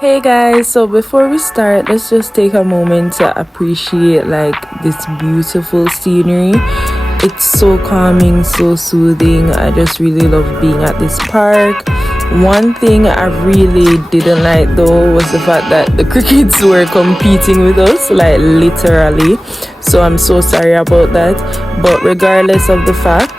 Hey guys, so before we start, let's just take a moment to appreciate like this beautiful scenery. It's so calming, so soothing. I just really love being at this park. One thing I really didn't like though was the fact that the crickets were competing with us, like literally. So I'm so sorry about that. But regardless of the fact,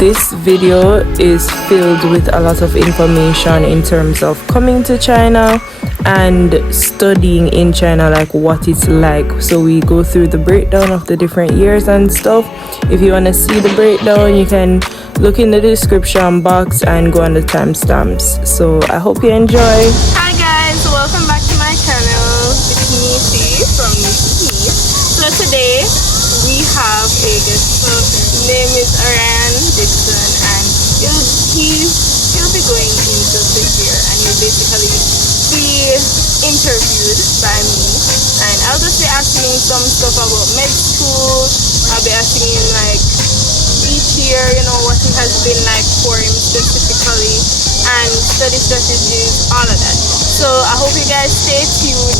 this video is filled with a lot of information in terms of coming to China and studying in China, like what it's like. So we go through the breakdown of the different years and stuff. If you want to see the breakdown, you can look in the description box and go on the timestamps. So I hope you enjoy. Hi guys, welcome back to my channel. It's Nisi from Nisi. So today we have a guest. His name is Aran Dixon, and he'll be going into the year, and he'll basically be interviewed by me, and I'll just be asking him some stuff about med school. I'll be asking him like each year, what it has been like for him specifically, and study strategies, all of that. So I hope you guys stay tuned.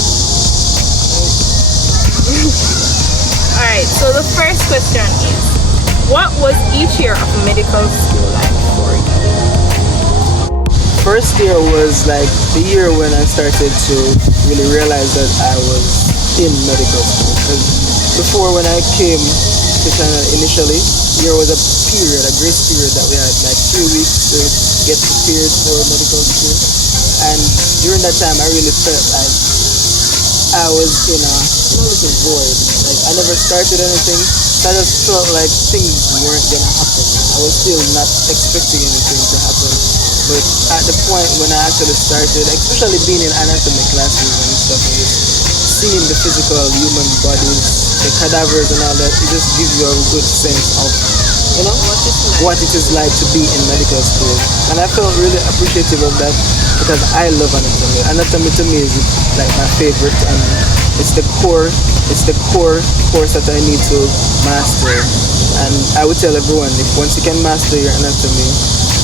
Alright, so the first question is, what was each year of medical school like for you? First year was like the year when I started to really realize that I was in medical school. Because before, when I came to China initially, there was a grace period that we had, like 3 weeks to get prepared for medical school. And during that time, I really felt like I was in a little void. Like I never started anything. So I just felt like things weren't gonna happen. I was still not expecting anything to happen. But at the point when I actually started, especially being in anatomy classes and stuff, and just seeing the physical human bodies, the cadavers and all that, it just gives you a good sense of, what it is like to be in medical school. And I felt really appreciative of that because I love anatomy. Anatomy to me is like my favorite, and it's the core course that I need to master. And I would tell everyone, if once you can master your anatomy,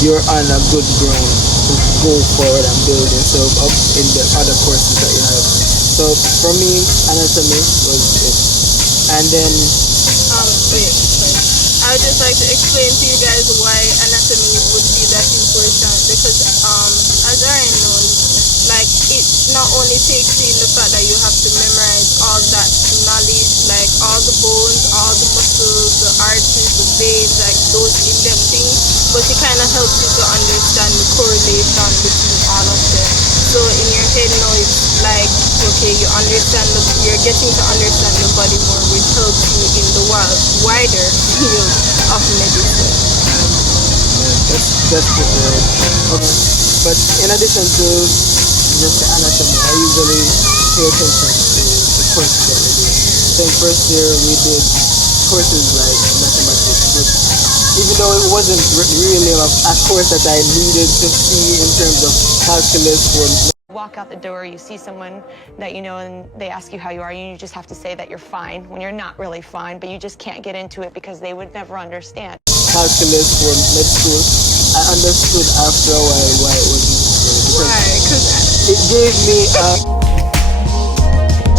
you're on a good ground to go forward and build yourself up in the other courses that you have. So for me, anatomy was it. And then I would just like to explain to you guys why anatomy would be that important, because as Aaron knows, like it not only takes in the fact that you have to memorize all that knowledge, like all the bones, all the muscles, the arteries, the veins, like those in-depth things, but it kind of helps you to understand the correlation between all of them. So in your head now it's like, okay, you're getting to understand the body more, which helps you in the wider field of medicine. That's the word. Okay. But in addition to just the anatomy, I usually pay attention to the courses that we do. So in first year we did courses like mathematics, but even though it wasn't really a course that I needed to see in terms of calculus for walk out the door, you see someone that you know and they ask you how you are, and you just have to say that you're fine when you're not really fine, but you just can't get into it because they would never understand. Calculus for med school, I understood after a while why it was necessary. Why? Because it gave me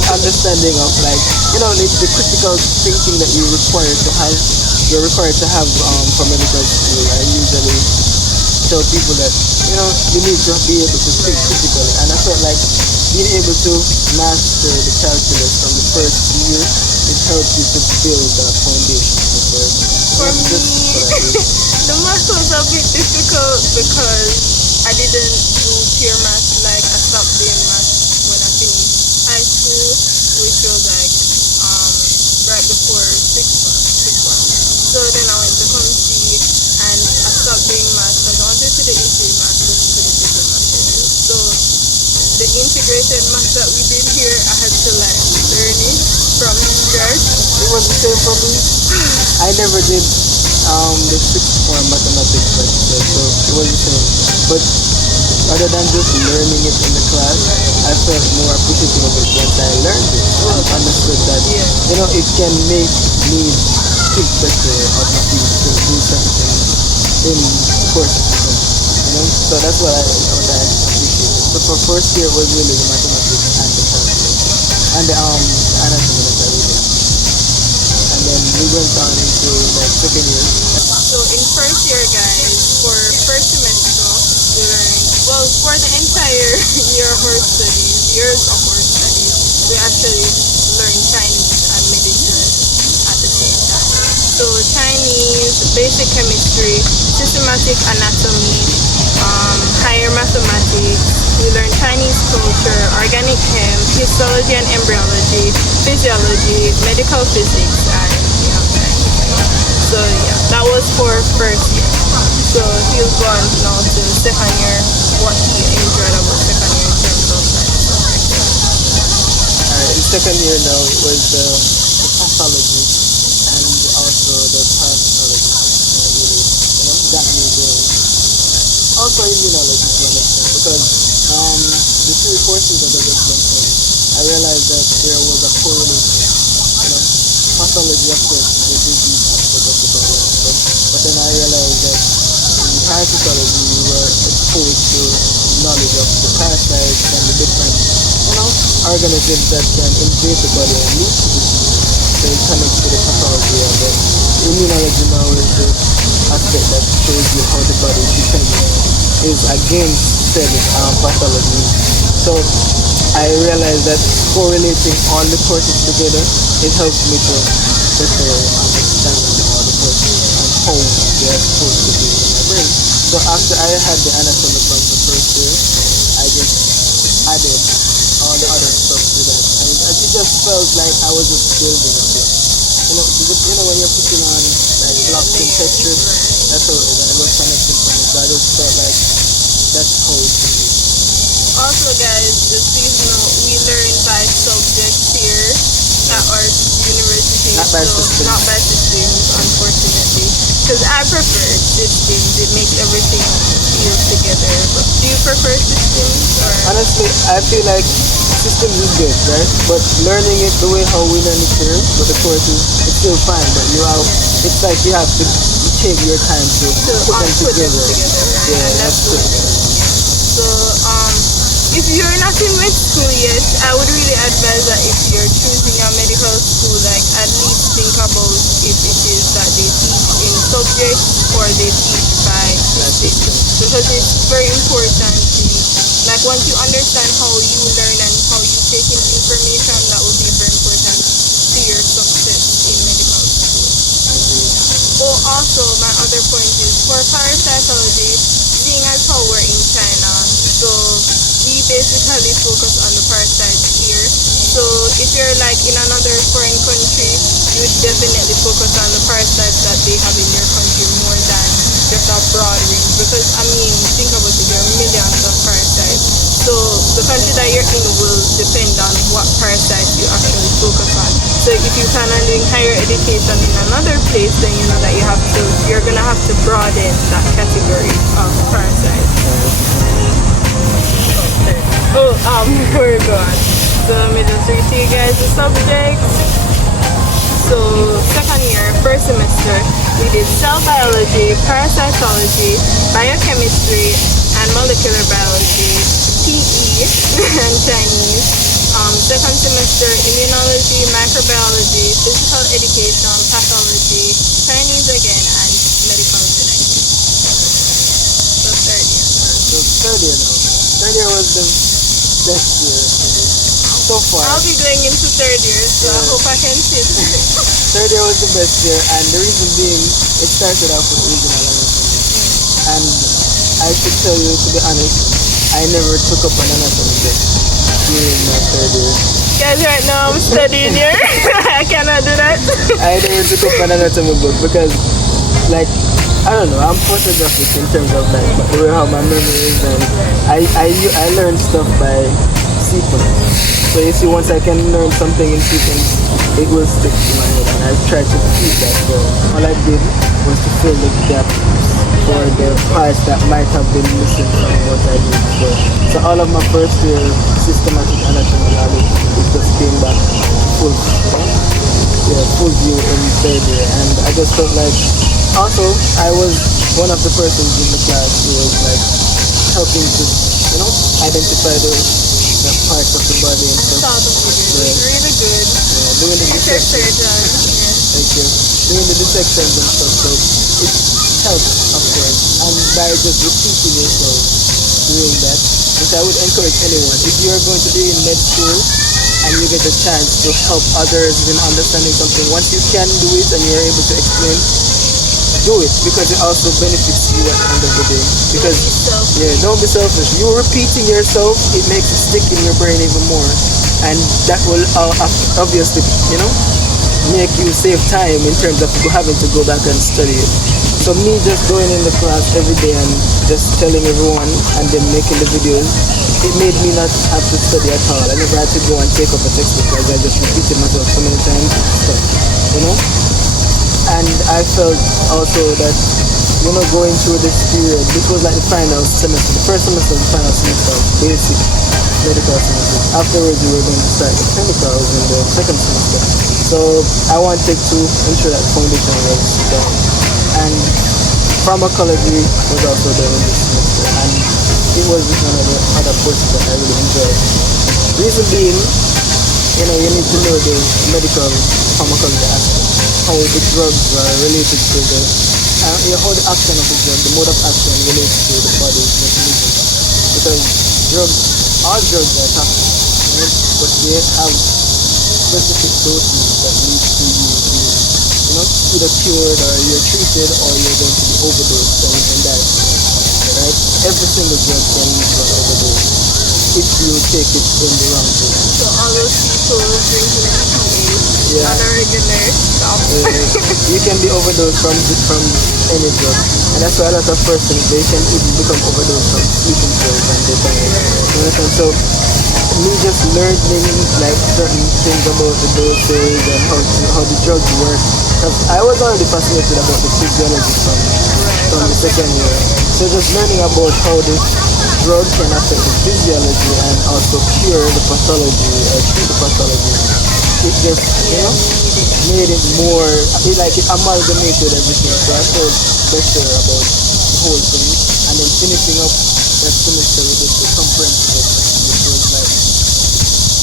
understanding of the critical thinking that you're required to have for medical school. I usually tell people that you need to be able to think critically, and I felt like being able to master the calculus from the first year, it helps you to build that foundation. For me, the math was a bit difficult because I didn't do pure math. Like I stopped doing math when I finished high school, which was like right before sixth form. So then I went to COMC and I stopped doing math because I wanted to do integrated math, but couldn't do the math schedule. So the integrated math that we did here, I had to like learn it from scratch. It was the same for me. I never did the sixth form mathematics like you said, so it was the same. But rather than just learning it in the class, I felt more appreciative of it once I learned it and understood that it can make me think better of the field to do something in courses. So that's what I appreciated. So So for first year, it was really the mathematics and the calculation and the anatomy that I really had. And then we went on into like second year. So in first year, guys, for first semester, we learned, well, for the entire year of our studies, years of our studies, we actually learned Chinese and medicine at the same time. So Chinese, basic chemistry, systematic anatomy, higher mathematics. We learned Chinese culture, organic chem, histology and embryology, physiology, medical physics, and so yeah, that was for first year. So he'll go on now to second year, what he enjoyed about second year in terms of like subjects. In second year now, it was the pathology and also the parasitology that really, got me going. Also immunology to an extent, because the three courses that I just mentioned, I realized that there was a correlation. Pathology, of course, is the disease aspect of the body and stuff, but then I realized that in parasitology we were exposed to knowledge of the parasites and the different, organisms that can invade the body and lead to disease. So it connects to the pathology, and then immunology now is the aspect that shows you how the body is against said pathology. So I realized that correlating all the courses together, it helps me to better understand all the courses and how they are supposed to be in my brain. So after I had the anatomy from the first year, I just added all the other stuff to that. And it just felt like I was just building a block. When you're putting on like blocks and textures, that's how it is. And it was connecting for me. So I just felt like that's how it should be. Also, guys, just please know we learn by subjects here at our university. Not by systems. Not by systems, unfortunately. Because I prefer systems. It makes everything feel together. But do you prefer systems? Or? Honestly, I feel like systems is good, right? But learning it the way how we learn it here, but the courses, it's still fine. But it's like you have to take your time to put them together. Right? Yeah, and that's true. So, if you're not in med school yet, I would really advise that if you're choosing a medical school, like at least think about if it is that they teach in subjects or they teach by systems, because it's very important. Like once you understand how you learn and how you take in information, that will be very important to your success in medical school. Oh, also my other point is for parasitology, seeing as how we're in China, so we basically focus on the parasites here. So if you're like in another foreign country, you would definitely focus on the parasites that they have in their country more than just a broad range. Because think about it, there are millions of parasites. So the country that you're in will depend on what parasites you actually focus on. So if you plan on doing higher education in another place, then you know that you're gonna have to broaden that category of parasites. Before we go on, so let me just read to you guys the subjects. So second year, first semester, we did cell biology, parasitology, biochemistry, and molecular biology, PE, and Chinese. Second semester, immunology, microbiology, physical education, pathology, Chinese again, and medical genetics. So third year. So third year now. Third year was the best year for me so far. I'll be going into third year, so I hope I can sit. Third year was the best year, and the reason being, it started off with regional anatomy. And I should tell you, to be honest, I never took up an anatomy test during my third year. Guys, right now I'm studying here. I cannot do that. I never took up an anatomy book because, I don't know, I'm photographic in terms of the way how my memory is, and I learned stuff by sequence. So you see, once I can learn something in sequence, it will stick to my head, and I tried to keep that. So all I did was to fill the gaps for the parts that might have been missing from what I did before. So all of my first year systematic anatomy knowledge, it just came back full view in third year, and I just felt like, also I was one of the persons in the class who was helping to identify the parts of the body and I stuff. saw the video. It was really good. Yeah, doing the Future dissection. surgeon. Thank you. Doing the dissections and stuff, so it helps, of course. And by just repeating yourself doing that, which I would encourage anyone, if you are going to be in med school and you get a chance to help others in understanding something, once you can do it and you're able to explain, do it, because it also benefits you at the end of the day. Because don't be selfish. You repeating yourself, it makes it stick in your brain even more, and that will obviously, make you save time in terms of having to go back and study it. So me just going in the class every day and just telling everyone and then making the videos, it made me not have to study at all. I never had to go and take up a textbook because I just repeated myself so many times. And I felt also that, going through this period, this was like the final semester, the first semester of the final semester of basic medical sciences. Afterwards, we were going to start the clinicals in the second semester. So I wanted to ensure that foundation was done. And pharmacology was also done in this semester. And it was one of the other courses that I really enjoyed. Reason being, you need to know the medical pharmacology aspect, how the drugs are related to how the action of the drug, the mode of action relates to the body's mechanism. Because all drugs are toxic, right? But they have specific doses that lead to you being, either cured or you're treated or you're going to be overdosed and you can die. Right? Every single drug can lead to an overdose if you take it in the wrong dose. So all those people drinking NPAs on a regular stop. You can be overdosed from any drug, and that's why a lot of persons, they can even become overdosed from sleeping pills and they die. So me just learning like certain things about the doses and how the drugs work. I was already fascinated about the physiology from the second year. So just learning about how this drug can affect the physiology and also cure the pathology or treat the pathology. It just, made it more, it amalgamated everything. So I felt better about the whole thing. And then finishing up that semester with the comprehensive exam, which was like,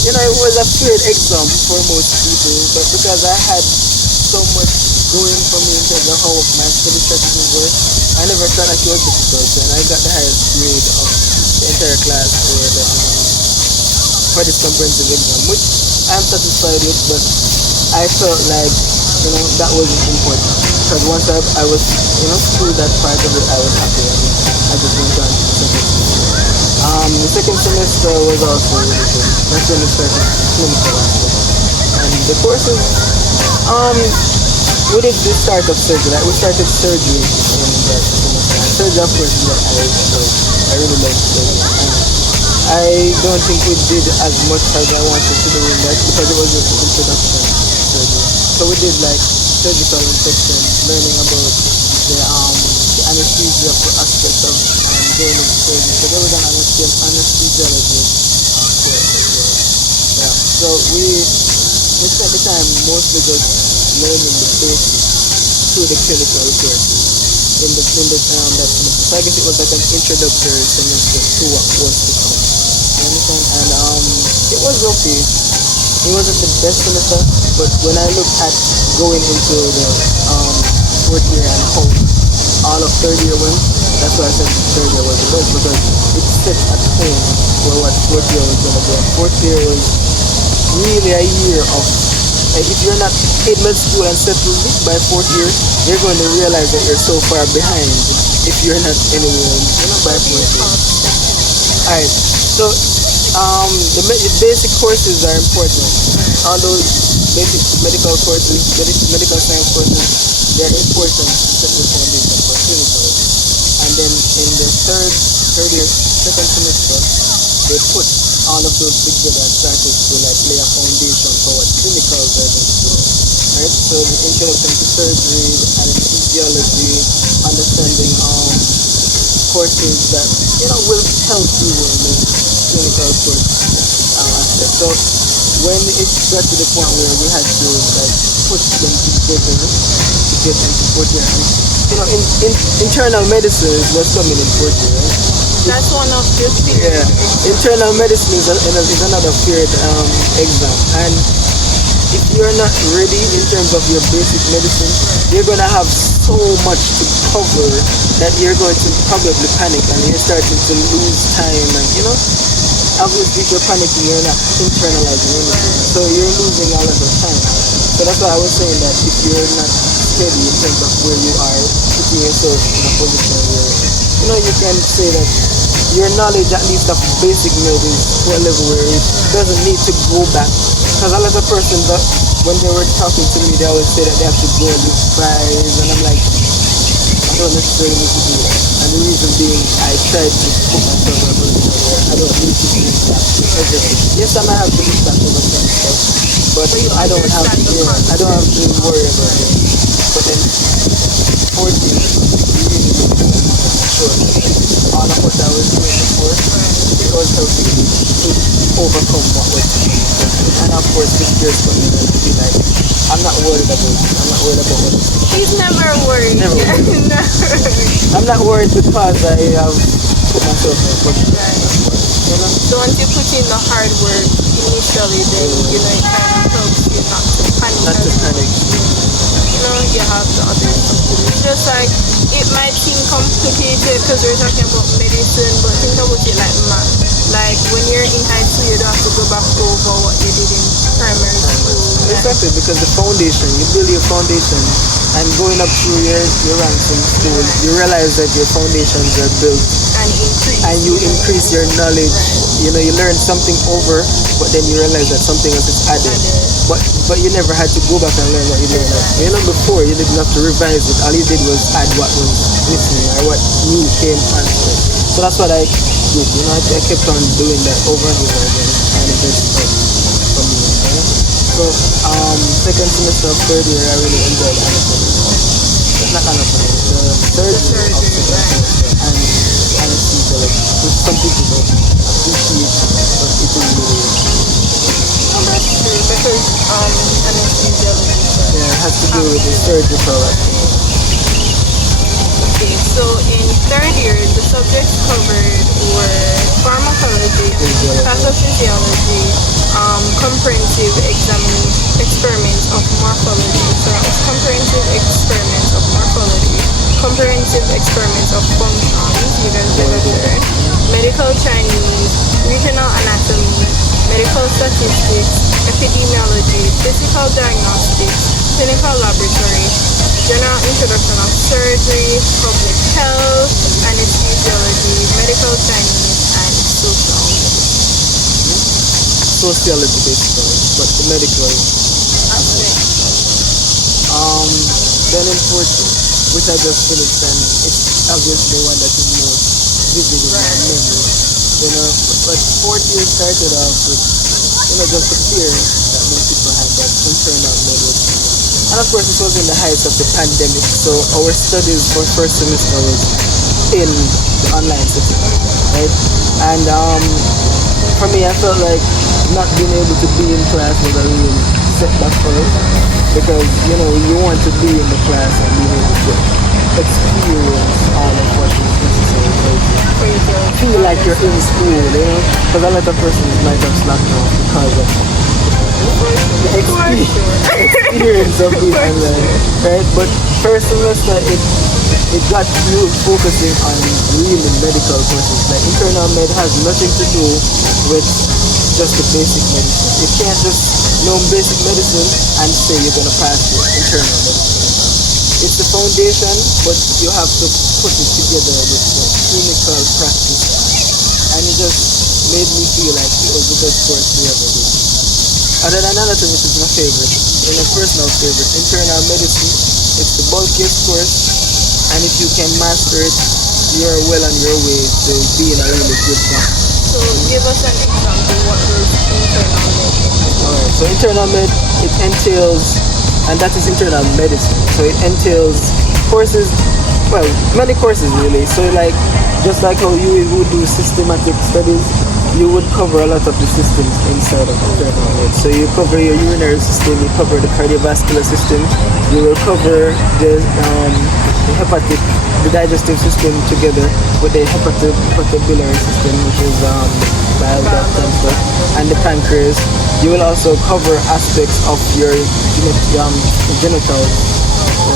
it was a failed exam for most people, but because I had so much going for me in terms of how my study strategies were, I never thought that it was difficult, and I got the highest grade of the entire class for this comprehensive exam, which I'm satisfied with, but I felt like, that wasn't important, because once I was, through that part of it, I was happy, and I just went on to the second semester. The second semester was also really good. That's when we started clinical aspect. And the courses, we did the start of surgery. Like we started surgery in that semester. And surgery, of course, is what I enjoyed. I really loved surgery. And I don't think we did as much as I wanted to do in that because it was just an introduction to surgery. So we did like surgical sections, learning about the anesthesia aspect of going into surgery. So there was an anesthesiology course as well. Yeah. So we spent the time mostly just learning the basics through the clinical courses in that semester. So I guess it was like an introductory semester to what was to come. You understand? And it was okay. It wasn't the best semester, but when I look at going into the fourth year and how all of third year went, that's why I said third year was the best, because it set at home for what fourth year was going to be. And fourth year was really a year of, if you're not in med school and settled by fourth year, you're going to realize that you're so far behind if you're not anywhere by fourth year. Alright, so the basic courses are important. All those basic medical courses, medical science courses, they're important to set the foundation for clinicals. And then in the third year, second semester, they put all of those together and started to like lay a foundation for what clinicals are going to do. Right? So the introduction to surgery, the anesthesiology, understanding courses that will help you in the clinical course aspect. So when it got to the point where we had to like put them together to get into fourth year, and internal medicine was coming in fourth year, right? That's one of the fears. Yeah, internal medicine is another feared exam, and if you're not ready in terms of your basic medicine, you're gonna have so much to cover that you're going to probably panic and you're starting to lose time, and obviously if you're panicking, you're not internalizing anything, so you're losing a lot of time. So that's why I was saying that if you're not steady in terms of where you are, putting yourself in a position where you can say that your knowledge, at least of basic knowledge, is to a level where it doesn't need to go back. Because a lot of persons that when they were talking to me, they always say that they have to go and revise, and I'm like, I don't necessarily need to do that. And the reason being, I tried to put myself in a position where I don't need to do that with everything. Yes, I might have to look back over some stuff, but I don't have to worry about it. But then 14, sure, all of what I was doing before, it was helping me to overcome what was happening. And of course, this year's coming and I feel like I'm not worried about it. I'm not worried about it. He's never worried. Never worried. I'm not worried because I have put myself in a position. So once you put in the hard work initially, then it kind of helps you not to panic. Not to panic. You have the other stuff. It's just like, it might seem complicated because we're talking about medicine, but think about it like math. Like when you're in high school, you don't have to go back over what you did in primary school. Exactly, because the foundation, you build your foundation, and going up through your ranks in school, you realize that your foundations are built and you increase your knowledge. You learn something over, but then you realize that something else is added. But you never had to go back and learn what you learned. Before you didn't have to revise it. All you did was add what was missing or what new came onto it. So that's what I did. I kept on doing that over and over again, and it just helped for me. So second semester of third year, I really enjoyed anatomy. It's not anatomy, the third year of second semester, and anesthesiology, which some people don't appreciate, but it is really. That's true, because anesthesiology. Yeah, it has to do with the surgical. Okay, so in third year, the subjects covered were pharmacology, pathophysiology, comprehensive experiments of morphology. So that was comprehensive experiments of morphology, comprehensive experiments of functions, you guys never learned, medical Chinese, regional anatomy, medical statistics, epidemiology, physical diagnostics, clinical laboratory, general introduction of surgery, public health, anesthesiology, medical Chinese, and sociology. Sociology basically, but the medical aspect. Then in 14, which I just finished, and it's obviously the one that is most vivid in my memory. But fourth year started off with just the fear that most people had that internal medicine. And of course, it was in the height of the pandemic, so our studies for first semester was in the online setting, right? And for me, I felt like not being able to be in class was a real setback for us, because you want to be in the class and be able to experience all of what is necessary for you to feel like you're in school, because a lot of persons might have slacked off because of the experience of being online, right? But first semester, it got you focusing on really medical courses. Like internal med has nothing to do with just the basic medicine. You can't just know basic medicine and say you're gonna pass your internal medicine. It's the foundation, but you have to put it together with the clinical practice, and it just made me feel like it was the best course we ever did. Other than anatomy, which is my favorite, in a personal favorite, internal medicine, it's the bulkiest course, and if you can master it, you're well on your way to being a really good doctor. So give us an example, what was internal med? Alright, so internal med, it entails, and that is internal medicine, so it entails courses, well, many courses really. So like just like how you would do systematic studies, you would cover a lot of the systems inside of the peritoneal node. So you cover your urinary system, you cover the cardiovascular system, you will cover the hepatic, the digestive system together with the hepatobiliary system, which is bile duct and stuff, and the pancreas. You will also cover aspects of your genitals,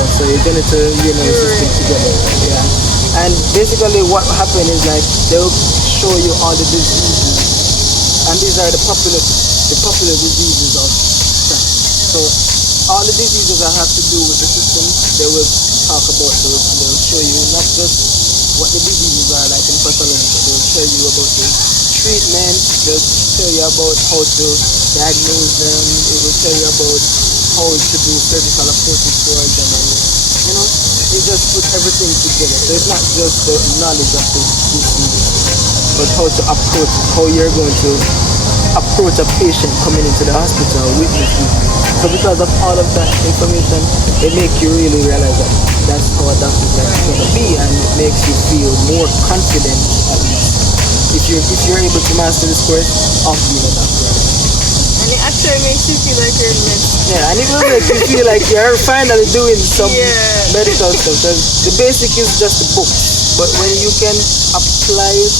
so your genital urinary system together. Yeah, and basically what happened is like they'll show you all the diseases, and these are the popular diseases of France. So all the diseases that have to do with the system, they will talk about those, and they'll show you not just what the diseases are like in pathology, but they'll tell you about the treatment, they'll tell you about how to diagnose them, it will tell you about how to do surgical approaches towards them, and you know, it just puts everything together. So it's not just the knowledge of the disease, but how to approach it, how you're going to approach a patient coming into the hospital with this disease. So because of all of that information, it makes you really realize that that's how a doctor is going to be, and it makes you feel more confident at least if you're able to master this course of being a doctor. And it actually makes you feel like you're in medicine. Yeah, and it will make you feel like you're finally doing some medical stuff. Because the basic is just the book, but when you can apply it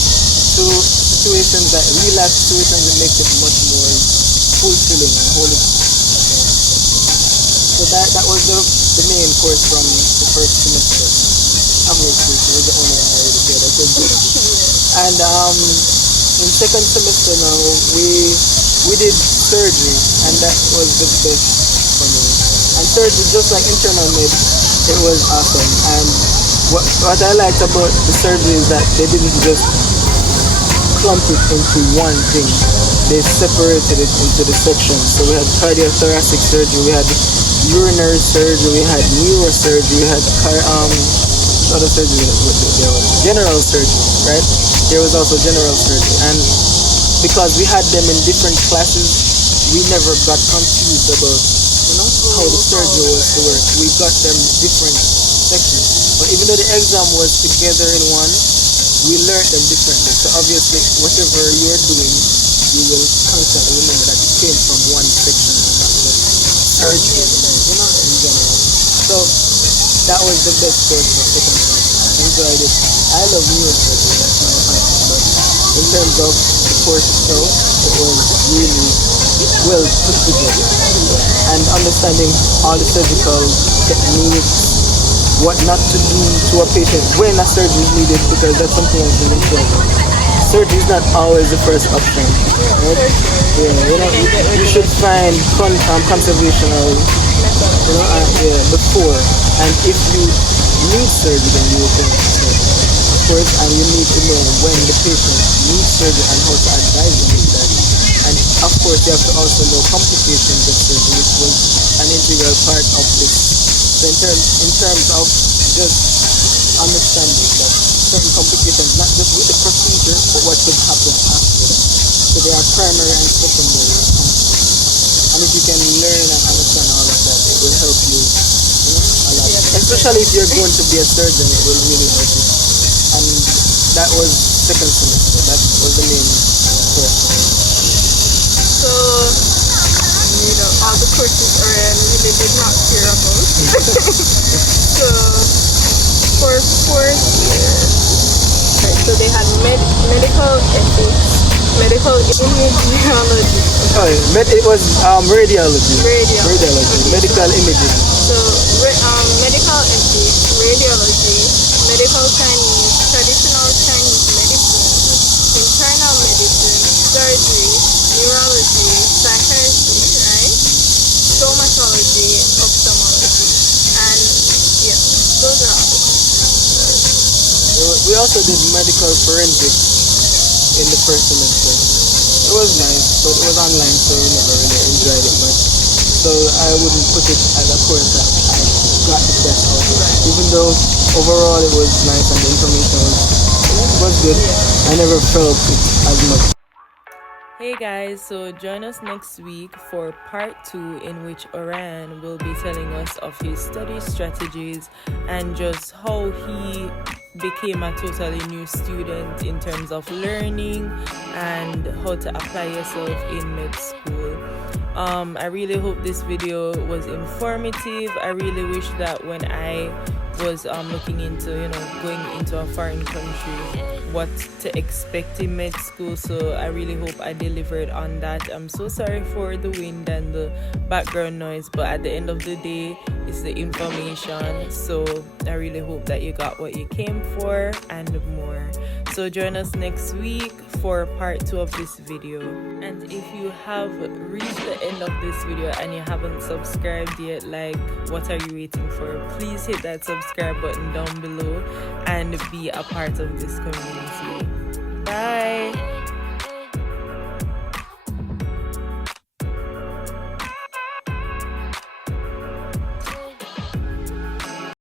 to situations, that real life situations, it makes it much more fulfilling and wholly. So that was the main course from the first semester. Average course, it was the only one I really did. I said good. And in second semester now, we did surgery, and that was the best for me. And surgery, just like internal med, it was awesome. And what I liked about the surgery is that they didn't just clump it into one thing. They separated it into the sections. So we had cardiothoracic surgery, we had urinary surgery, we had neurosurgery, we had other surgery, general surgery, right? There was also general surgery, and because we had them in different classes, we never got confused about, how the surgery was to work. We got them different sections, but even though the exam was together in one, we learned them differently. So obviously, whatever you're doing, you will constantly remember that it came from one section and not just surgery, in general. So that was the best course for second semester. I enjoyed it. I love neurosurgery, that's my passion, but in terms of the course itself, it was really well put together. And understanding all the surgical techniques, what not to do to a patient when a surgery is needed, because that's something else really important. Surgery is not always the first option, right? Yeah, you should find conservational, before. And if you need surgery, then you will go to surgery, of course. And you need to know when the patient needs surgery and how to advise them with that. And of course, you have to also know complications of surgery, which was an integral part of this. So in terms of just understanding that certain complications, not just with the procedure, but what could happen after that. So there are primary and secondary complications. And if you can learn and understand all of that, it will help you, a lot. Especially if you're going to be a surgeon, it will really help you. And that was second semester. That was the main course. So, all the courses really did not care about. So, for fourth year, so they had medical ethics, medical imagology. Oh, it was radiology. Medical imaging. So, medical ethics, radiology, medical Chinese, traditional Chinese medicine, internal medicine, surgery, neurology, psychiatry, right? Stomatology, ophthalmology, and those are all the courses. We also did medical forensics in the first semester. It was nice, but it was online, so we never really enjoyed it much. So I wouldn't put it as a course that I got the best out of it. Even though overall it was nice and the information was good, I never felt it as much. Hey guys, so join us next week for part 2, in which Oran will be telling us of his study strategies and just how he became a totally new student in terms of learning and how to apply yourself in med school. I really hope this video was informative. I really wish that when I was looking into going into a foreign country, what to expect in med school, so I really hope I delivered on that. I'm so sorry for the wind and the background noise, but at the end of the day it's the information, so I really hope that you got what you came for and more. So join us next week for part 2 of this video. And if you have reached the end of this video and you haven't subscribed yet, like, what are you waiting for? Please hit that subscribe button down below and be a part of this community. Bye.